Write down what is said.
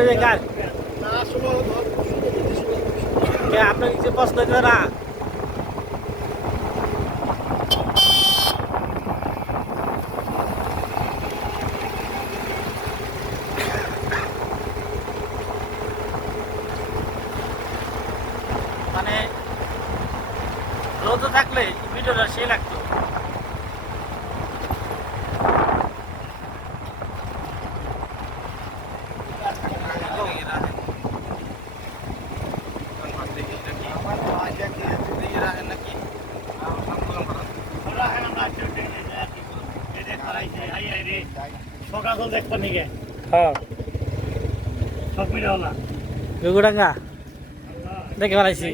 যে গাছ আপনার কিছু প্রশ্ন করে না মানে রোদ থাকলে ভিডিওটা সে লাগতো সকাল দেখবেন নাকি হ্যাঁ সব মিলে হলা গুগুডাঙ্গা দেখে বেড়াইছি